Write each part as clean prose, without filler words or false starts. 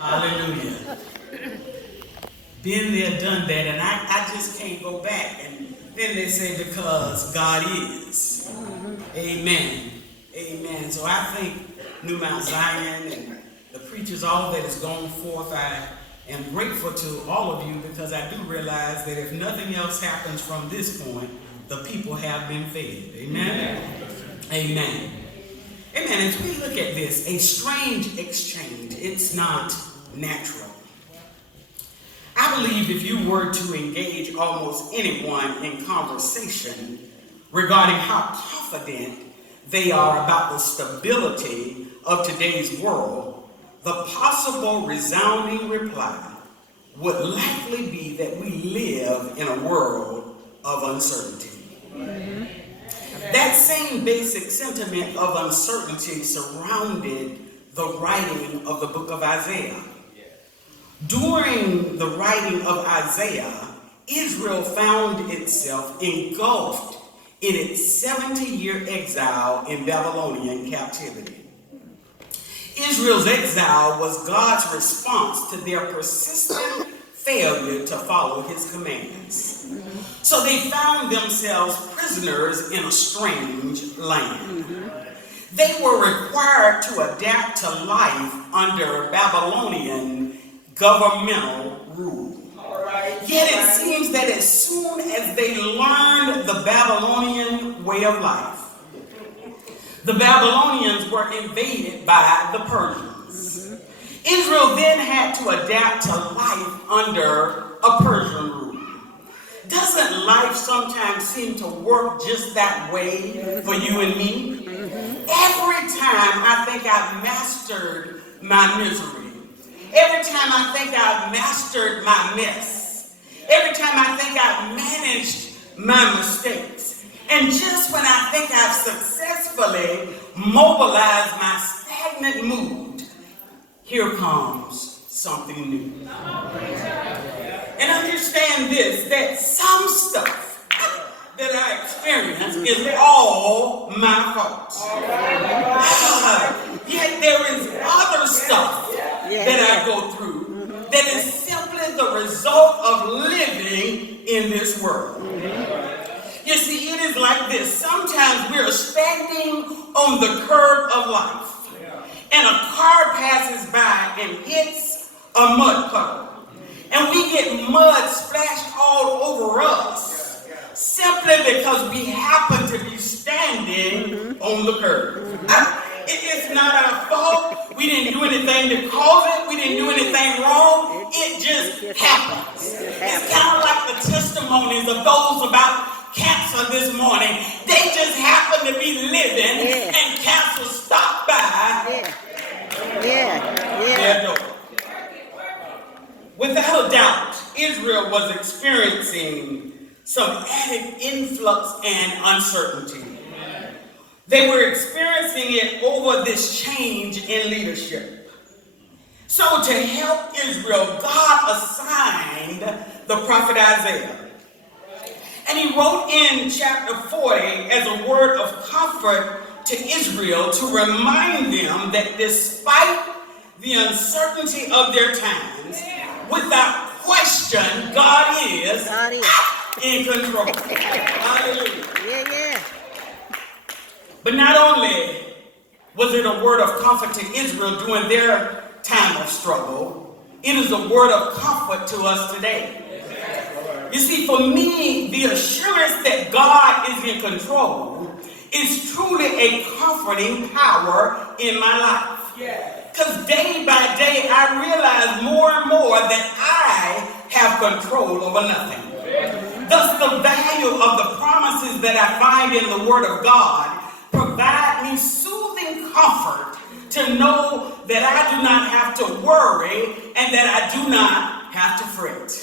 Hallelujah. Been there, done that, and I just can't go back. And then they say because God is. Amen. Amen. So I think New Mount Zion and the preachers, all that is going forth, I am grateful to all of you because I do realize that if nothing else happens from this point, the people have been fed. Amen. Amen. Amen. As we look at this, a strange exchange, it's not natural. I believe if you were to engage almost anyone in conversation regarding how confident they are about the stability of today's world, the possible resounding reply would likely be that we live in a world of uncertainty. That same basic sentiment of uncertainty surrounded the writing of the book of Isaiah. During the writing of Isaiah, Israel found itself engulfed in its 70-year exile in Babylonian captivity. Israel's exile was God's response to their persistent failure to follow his commands. So they found themselves prisoners in a strange land. They were required to adapt to life under Babylonian governmental rule. Yet it seems that as soon as they learned the Babylonian way of life, the Babylonians were invaded by the Persians. Israel then had to adapt to life under a Persian rule. Doesn't life sometimes seem to work just that way for you and me? Every time I think I've mastered my misery, every time I think I've mastered my mess, every time I think I've managed my mistakes, and just when I think I've successfully mobilized my stagnant mood, here comes something new. And understand this, that some stuff that I experience is all my fault. Yet there is other stuff that I go through that is simply the result of living in this world. You see, it is like this. Sometimes we are standing on the curb of life, and a car passes by and hits a mud puddle. And we get mud splashed all over us simply because we happen to be standing on the curb. It's not our fault. We didn't do anything to cause it. We didn't do anything wrong. It just happens. It's kind of like the testimonies of those about cancer this morning. They just happen to be living and cancer stopped by their door. Without a doubt, Israel was experiencing some added influx and uncertainty. They were experiencing it over this change in leadership. So to help Israel, God assigned the prophet Isaiah. And he wrote in chapter 40 as a word of comfort to Israel to remind them that despite the uncertainty of their times, without question, God is in control. Hallelujah. But not only was it a word of comfort to Israel during their time of struggle, it is a word of comfort to us today. You see, for me, the assurance that God is in control is truly a comforting power in my life. Because day by day, I realize more and more that I have control over nothing. Thus, the value of the promises that I find in the Word of God provide me soothing comfort to know that I do not have to worry and that I do not have to fret.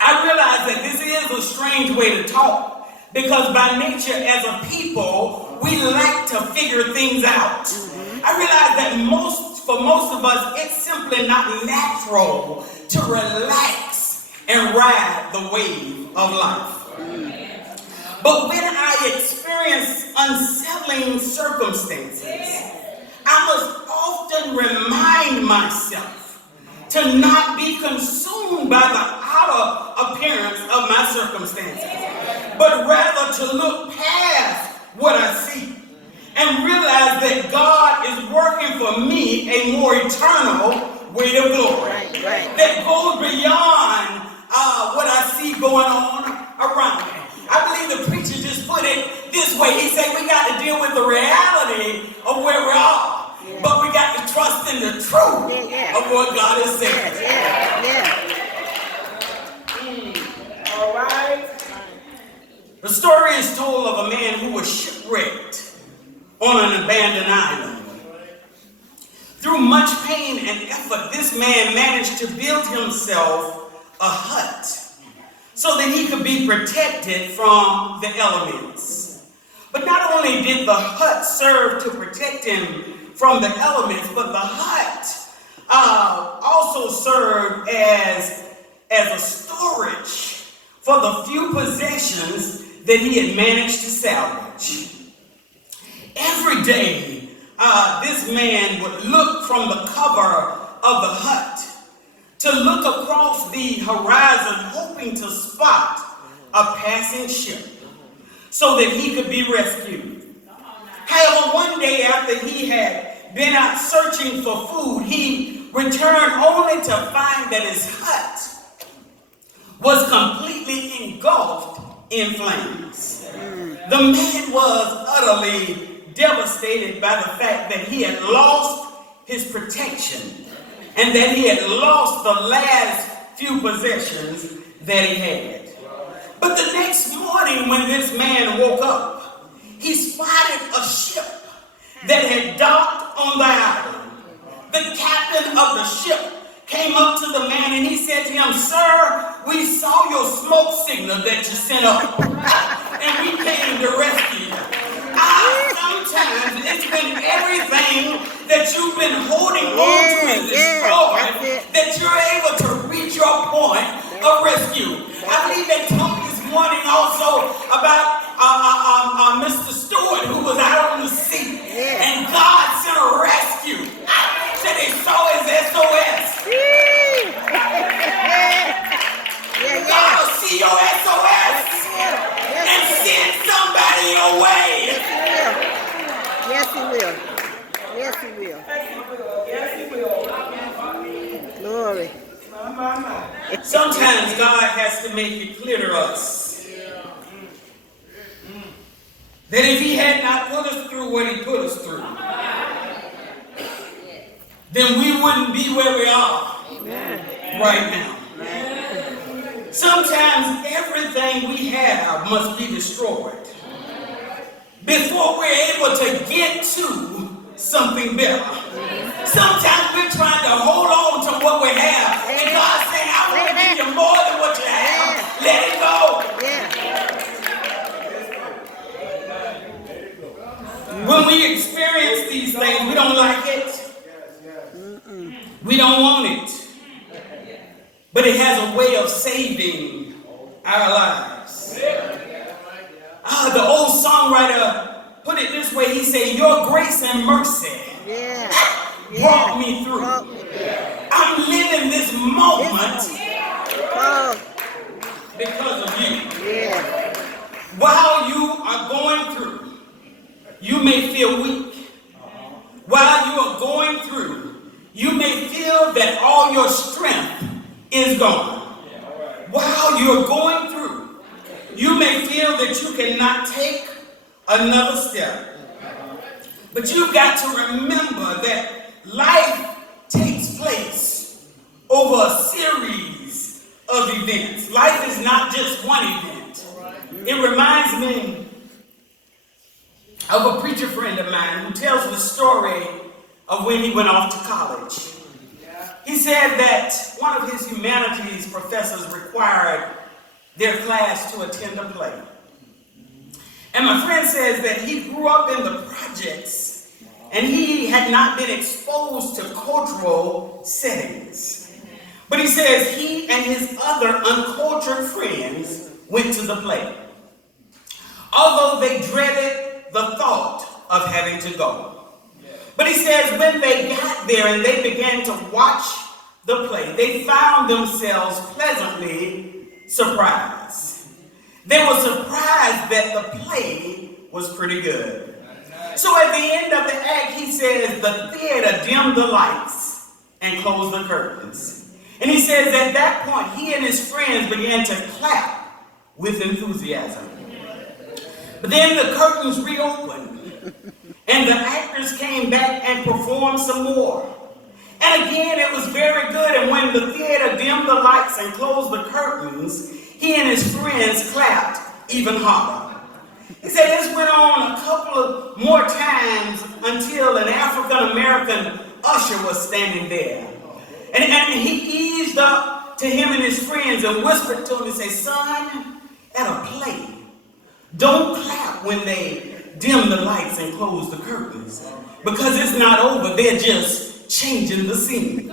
I realize that this is a strange way to talk because by nature as a people, we like to figure things out. I realize that for most of us, it's simply not natural to relax and ride the wave of life. But when I experience unsettling circumstances, I must often remind myself to not be consumed by the outer appearance of my circumstances, but rather to look past what I see and realize that God is working for me a more eternal weight of glory that goes beyond what I see going on around me. I believe the preacher just put it this way. He said we got to deal with the reality of where we are, but we got to trust in the truth of what God has said. All right. The story is told of a man who was shipwrecked on an abandoned island. Through much pain and effort, this man managed to build himself a hut so that he could be protected from the elements. But not only did the hut serve to protect him from the elements, but the hut also served as a storage for the few possessions that he had managed to salvage. Every day, this man would look from the cover of the hut to look across the horizon, hoping to spot a passing ship so that he could be rescued. However, one day after he had been out searching for food, he returned only to find that his hut was completely engulfed in flames. The man was utterly devastated by the fact that he had lost his protection and that he had lost the last few possessions that he had. But the next morning when this man woke up, he spotted a ship that had docked on the island. The captain of the ship came up to the man and he said to him, "Sir, we saw your smoke signal that you sent up and we came to rescue you." Sometimes it's been everything that you've been holding on to and destroyed that you're able to reach your point of rescue. I believe they talked this morning also about Mr. Stewart who was out on the sea and God sent a rescue. Said they saw his SOS. God will see your SOS and send somebody your way. Yes, he will. Yes, he will. Yes, he will. Glory. Sometimes God has to make it clear to us that if he had not put us through what he put us through, then we wouldn't be where we are right now. Sometimes everything we have must be destroyed before we're able to get to something better. Sometimes we're trying to hold on to what we have, and God's saying, "I want to give you more than what you have. Let it go." When we experience these things, we don't like it. We don't want it. But it has a way of saving our lives. The old songwriter put it this way. He said, "Your grace and mercy brought me through. I'm living this moment because of you." While you are going through, you may feel weak. While you are going through, you may feel that all your strength is gone. While you're going through, you may feel that you cannot take another step. But you've got to remember that life takes place over a series of events. Life is not just one event. It reminds me of a preacher friend of mine who tells the story of when he went off to college. He said that one of his humanities professors required their class to attend a play. And my friend says that he grew up in the projects and he had not been exposed to cultural settings. But he says he and his other uncultured friends went to the play, although they dreaded the thought of having to go. But he says when they got there and they began to watch the play, they found themselves pleasantly surprised. They were surprised that the play was pretty good. So at the end of the act, he says, the theater dimmed the lights and closed the curtains. And he says at that point, he and his friends began to clap with enthusiasm. But then the curtains reopened, and the actors came back and performed some more. And again, it was very good. And when the theater dimmed the lights and closed the curtains, he and his friends clapped even harder. He said this went on a couple of more times until an African-American usher was standing there. And he eased up to him and his friends and whispered to him and said, son, at a play, don't clap when they dim the lights and close the curtains, because it's not over. They're just changing the scene. In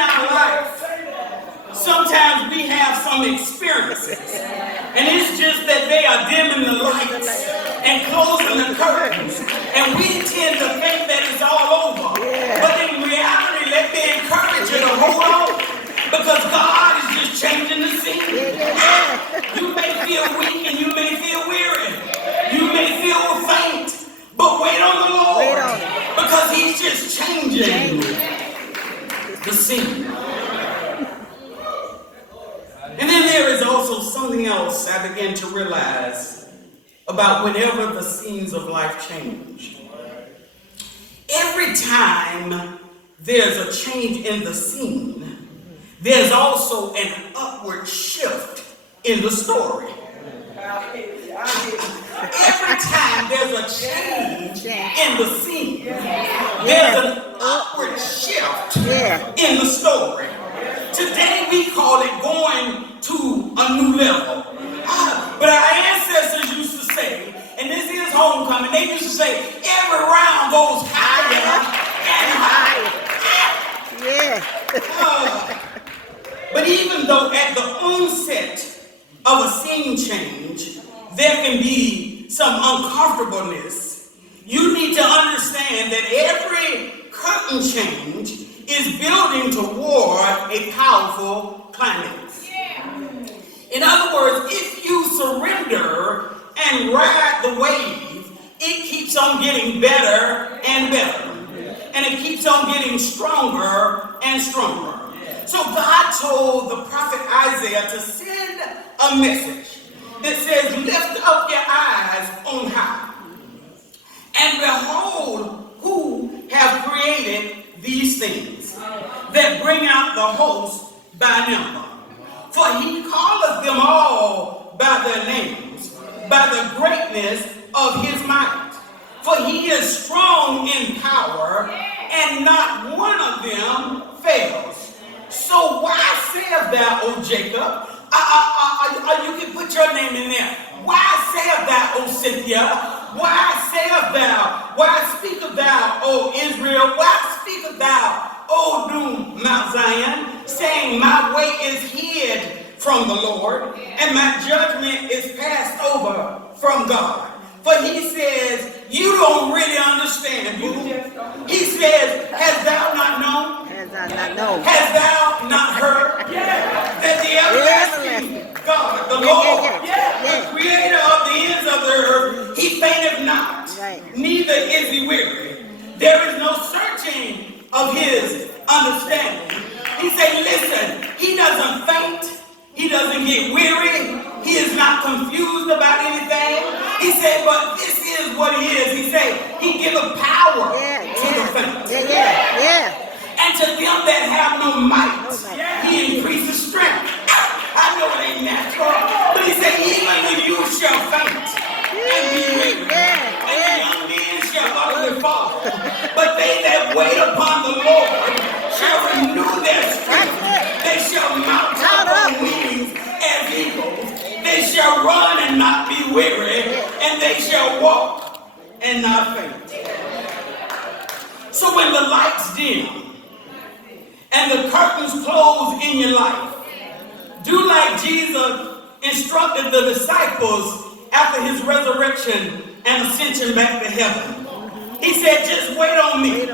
our life, sometimes we have some experiences, and it's just that they are dimming the lights and closing the curtains, and we tend to think that it's all over. But in reality, let me encourage you to hold on, because God is just changing the scene. You may feel weak and you may feel weary. You may feel faint, but wait on the Lord, because he's just changing the scene. And then there is also something else I began to realize about whenever the scenes of life change. Every time there's a change in the scene, there's also an upward shift in the story. Every time there's a change in the scene, there's an upward shift in the story. Today we call it going to a new level. But our ancestors used to say, and this is homecoming, they used to say, every round goes higher and higher. But even though at the onset of a scene change, there can be some uncomfortableness, you need to understand that every curtain change is building toward a powerful climax. In other words, if you surrender and ride the wave, it keeps on getting better and better. And it keeps on getting stronger and stronger. So God told the prophet Isaiah to send a message that says, lift up your eyes on high, and behold who have created these things that bring out the host by number. For he calleth them all by their names, by the greatness of his might. For he is strong in power, and not one of them fails. So why sayest thou, O Jacob? You can put your name in there. Why sayest thou, O Cynthia? Why sayest thou? Why speakest thou, O Israel? Why speakest thou, O new Mount Zion, saying, my way is hid from the Lord, and my judgment is passed over from God? For he says, you don't really understand. He says, hast thou not known? Hast thou not heard? That the everlasting God, the Lord, the creator of the ends of the earth, he fainteth not, neither is he weary. There is no searching of his understanding. He said, listen, he doesn't faint. He doesn't get weary. He is not confused about anything. He said, but this is what he is. He said, he giveth power to the faint. And to them that have no might, he increases strength. I know it ain't natural, but he said, even the youth shall faint and be weary, and the young men shall utterly fall. But they that wait upon the Lord shall renew their strength. They shall mount up on wings as eagles. They shall run and not be weary, and they shall walk and not faint. So when the lights dim and the curtains close in your life, do like Jesus instructed the disciples after his resurrection and ascension back to heaven. He said, just wait on me.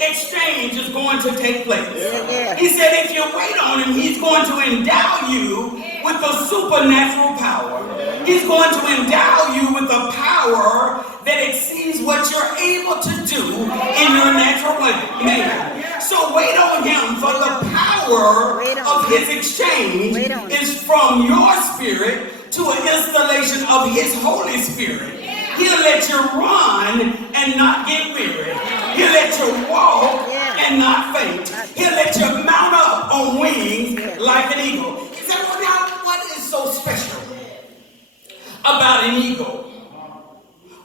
exchange is going to take place. Yeah. He said if you wait on him, he's going to endow you with a supernatural power. He's going to endow you with a power that exceeds what you're able to do in your natural man. So wait on him, for the power of his exchange is from your spirit to an installation of his Holy Spirit. He'll let you run and not get weary. He'll let you walk and not faint. He'll let you mount up on wings like an eagle. He said, well, now, what is so special about an eagle?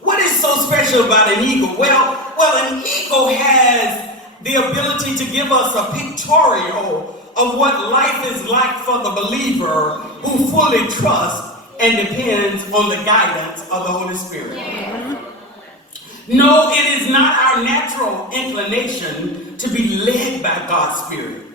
What is so special about an eagle? Well, an eagle has the ability to give us a pictorial of what life is like for the believer who fully trusts and depends on the guidance of the Holy Spirit. No, it is not our natural inclination to be led by God's Spirit.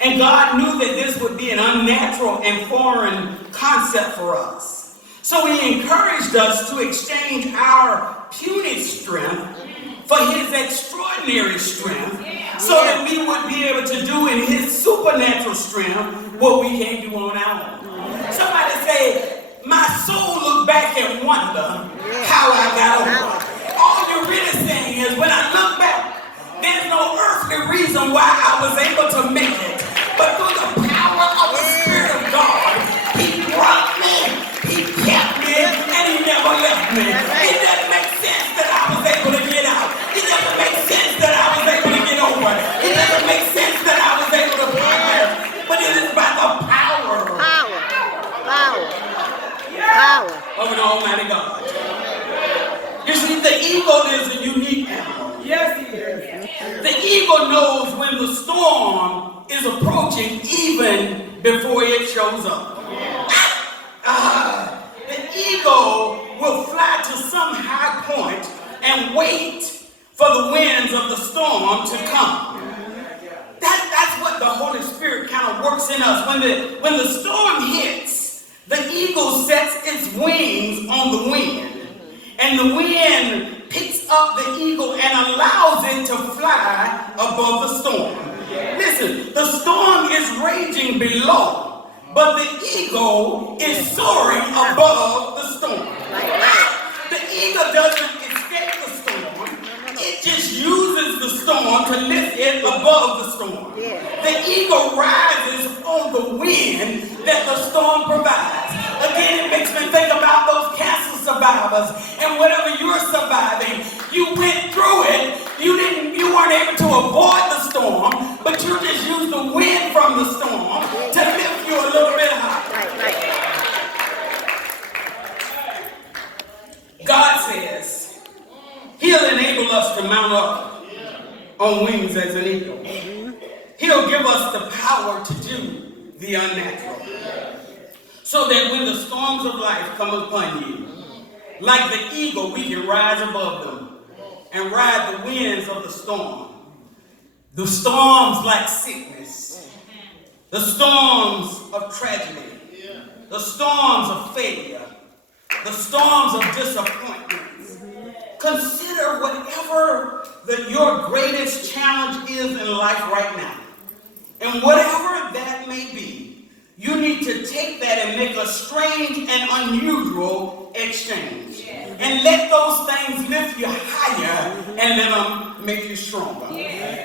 And God knew that this would be an unnatural and foreign concept for us. So he encouraged us to exchange our puny strength for his extraordinary strength, so that we would be able to do in his supernatural strength what we can't do on our own. Somebody say, my soul looked back and wonder how I got over. All you're really saying is, when I look back, there's no earthly reason why I was able to make it. But through the power of the Spirit of God, he brought me, he kept me, and he never left me. It doesn't make sense that I was able to get out. It doesn't make sense that I was able to get over. It doesn't make sense that I was able to progress. But it is by the power of an almighty God. You see, the eagle is a unique animal. Yes, he is. The eagle knows when the storm is approaching even before it shows up. The eagle will fly to some high point and wait for the winds of the storm to come. That's what the Holy Spirit kind of works in us. When the storm hits, the eagle sets its wings on the wind. And the wind picks up the eagle and allows it to fly above the storm. Listen, the storm is raging below, but the eagle is soaring above the storm. The eagle doesn't escape the storm. It just uses the storm to lift it above the storm. The eagle rises on the wind that the storm provides. Again, it makes me think about those cancer survivors, and whatever you're surviving, you went through it. You weren't able to avoid the storm, but you just used the wind from the storm to lift you a little bit higher. God says he'll enable us to mount up on wings as an eagle. He'll give us the power to do the unnatural, so that when the storms of life come upon you, like the eagle, we can rise above them and ride the winds of the storm. The storms like sickness, the storms of tragedy, the storms of failure, the storms of disappointments. Consider whatever your greatest challenge is in life right now. And whatever that may be, you need to take that and make a strange and unusual exchange. And let those things lift you higher and let them make you stronger.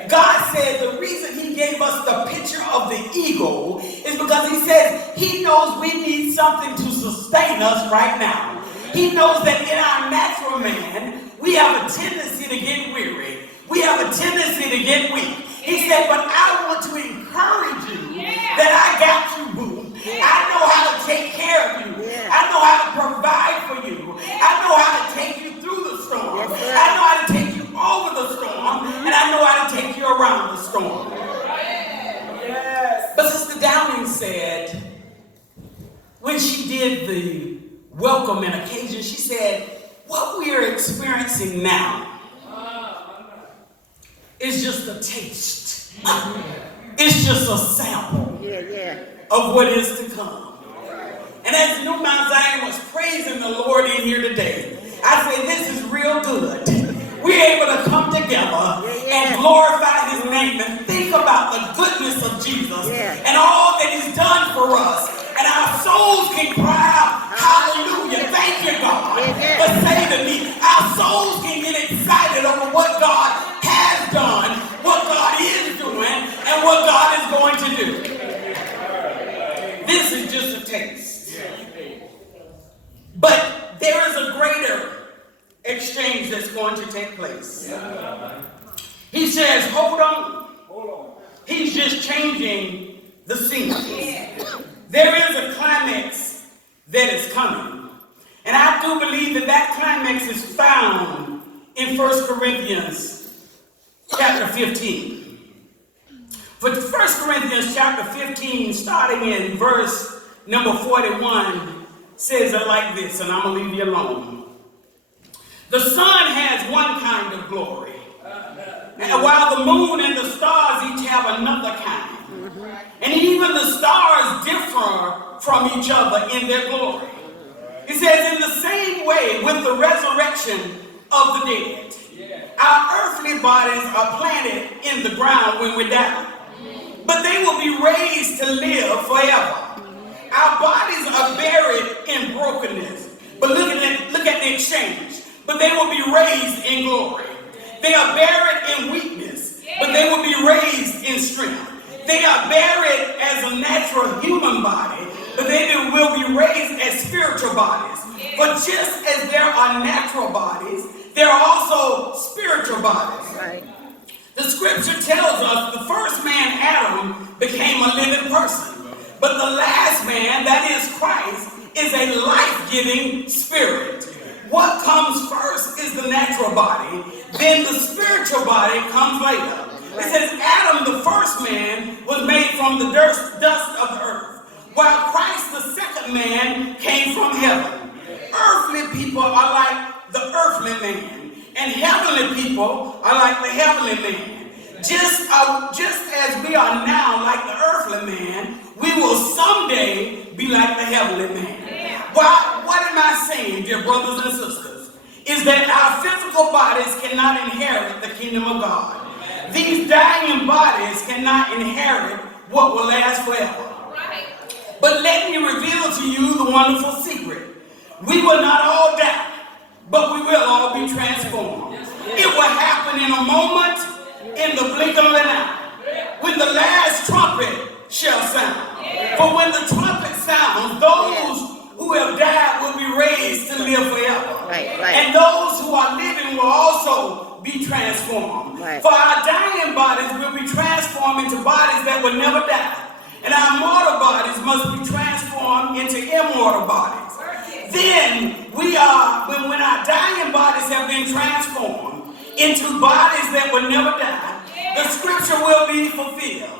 God said the reason he gave us the picture of the eagle is because he says he knows we need something to sustain us right now. He knows that in our natural man, we have a tendency to get weary. We have a tendency to get weak. He said, but I want to encourage you that I got you, boo. I know how to take care of you. I know how to provide for you. I know how to take you through the storm. I know how to take you over the storm. And I know how to take you around the storm. But Sister Downing said, when she did the welcome and occasion, she said, what we are experiencing now is just a taste. It's just a sample of what is to come. And as New Mount Zion was praising the Lord in here today, I said, this is real good. we're able to come together and glorify his name and think about the goodness of Jesus and all that he's done for us. And our souls can cry out, hallelujah, thank you, God, for saving me. Our souls can get excited over what God has done, what God is doing, and what God is going to do. This is just a taste. But there is a greater exchange that's going to take place. He says, hold on. He's just changing the scene. There is a climax that is coming. And I do believe that that climax is found in 1 Corinthians chapter 15. For 1 Corinthians chapter 15, starting in verse number 41, says it like this, and I'm going to leave you alone. The sun has one kind of glory, and while the moon and the stars each have another kind. And even the stars differ from each other in their glory. He says, in the same way, with the resurrection of the dead, our earthly bodies are planted in the ground when we die, but they will be raised to live forever. Our bodies are buried in brokenness, but look at the exchange. But they will be raised in glory. They are buried in weakness, but they will be raised in strength. They are buried as a natural human body, but they will be raised as spiritual bodies. But just as there are natural bodies, there are also spiritual bodies. Right. The scripture tells us the first man, Adam, became a living person. But the last man, that is Christ, is a life-giving spirit. What comes first is the natural body, then the spiritual body comes later. It says Adam, the first man, was made from the dust of the earth, while Christ, the second man, came from heaven. Earthly people are like the earthly man, and heavenly people are like the heavenly man. Just as we are now like the earthly man, we will someday be like the heavenly man. What am I saying, dear brothers and sisters? Is that our physical bodies cannot inherit the kingdom of God. These dying bodies cannot inherit what will last forever. But let me reveal to you the wonderful secret. We will not all die, but we will all be transformed. It will happen in a moment, in the blink of an eye, when the last trumpet shall sound. For when the trumpet sounds, those who have died will be raised to live forever. And those who are living will also be transformed. For our dying bodies will be transformed into bodies that will never die. And our mortal bodies must be transformed into immortal bodies. Then when our dying bodies have been transformed into bodies that will never die, the scripture will be fulfilled.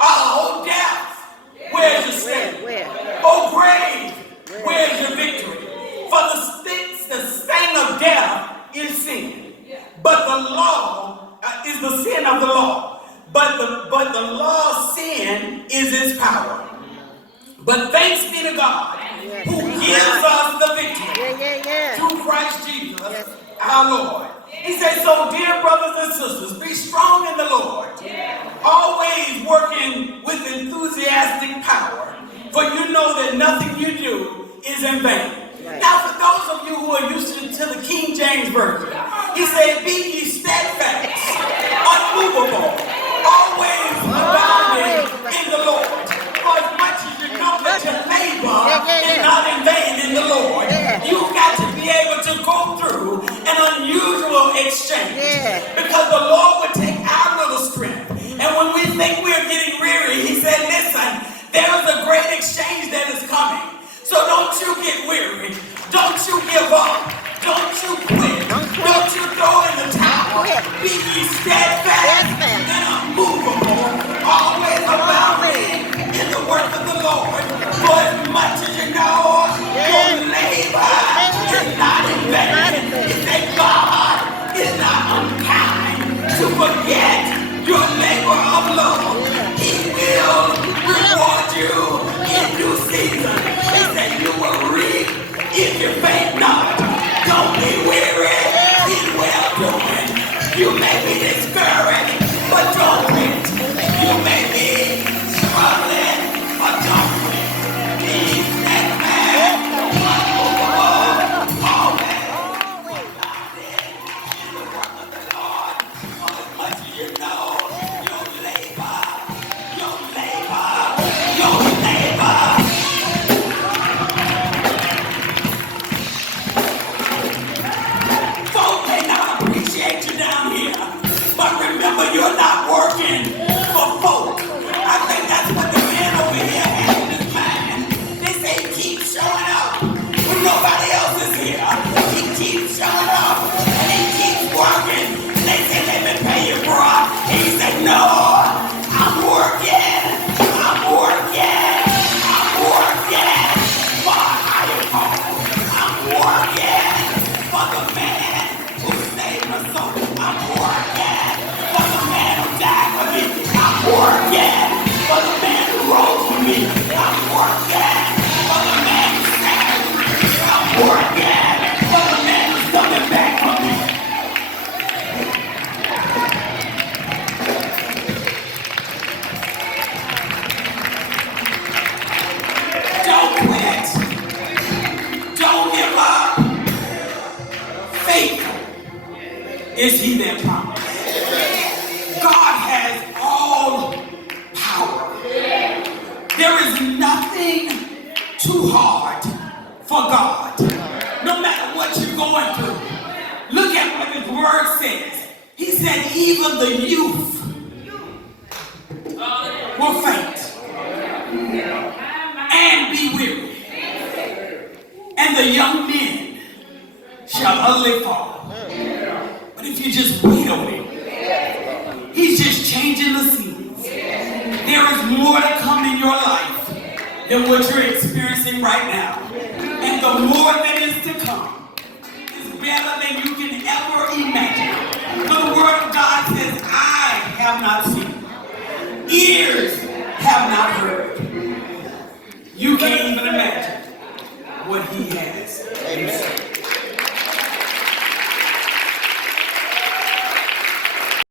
Oh, death, where's your sting? Oh, grave, where's your victory? For the sting of death is sin. But the law is the sin of the law. But the law's sin is its power. But thanks be to God who gives us the victory through Christ Jesus our Lord. He says, so dear brothers and sisters, be strong in the Lord. Always working with enthusiastic power. For you know that nothing you do is in vain. Now for those of you who are used to the King James Version, he said, be ye steadfast, unmovable, always abounding in the Lord. For as much as you know that your labor is not in vain in the Lord, you've got to be able to go through an unusual exchange. Because the Lord would take our little strength. And when we think we're getting weary, he said, listen, there is a great exchange that is coming. So don't you get weary. Don't you give up. Don't you quit. Don't you throw in the towel. Be ye steadfast and unmovable, always abounding in the work of the Lord. For as much as you know, your labor is not in vain. He said God is not unkind to forget your labor of love. He will reward you in due season. He said you will reap if you faint not. Don't be weary in well doing. You may be discouraged, but don't quit. You may be struggling, but don't quit. Be steadfast, unmovable, always. What God did in the work of the Lord. For as much as you know, your labor, your labor, your labor. Folk may not appreciate you down here, but remember you're not working for folk. I think that's what the man over here has in his mind. They say keep showing up when nobody else is here. He keeps showing up and he keeps working. And they say they've been paying for us. He said, no, I'm working. I'm working. I'm working for a higher call. I'm working for the man who saved my soul. I'm working for the man who died for me. I'm working for the man who rose for me. I'm working for the man who saved me. I'm working for the man who's coming back for me. Don't quit. Don't give up. Faithful is he that promised. God has all power. There is nothing too hard for God. No matter what you're going through. Look at what his word says. He said even the youth will faint and be weary. And the young men shall utterly fall. But if you just wait on him, he's just changing the scenes. There is more to come in your life than what you're experiencing right now. And the more that is to come is better than you can ever imagine. For the word of God says, eyes have not seen, ears have not heard. You can't even imagine what he has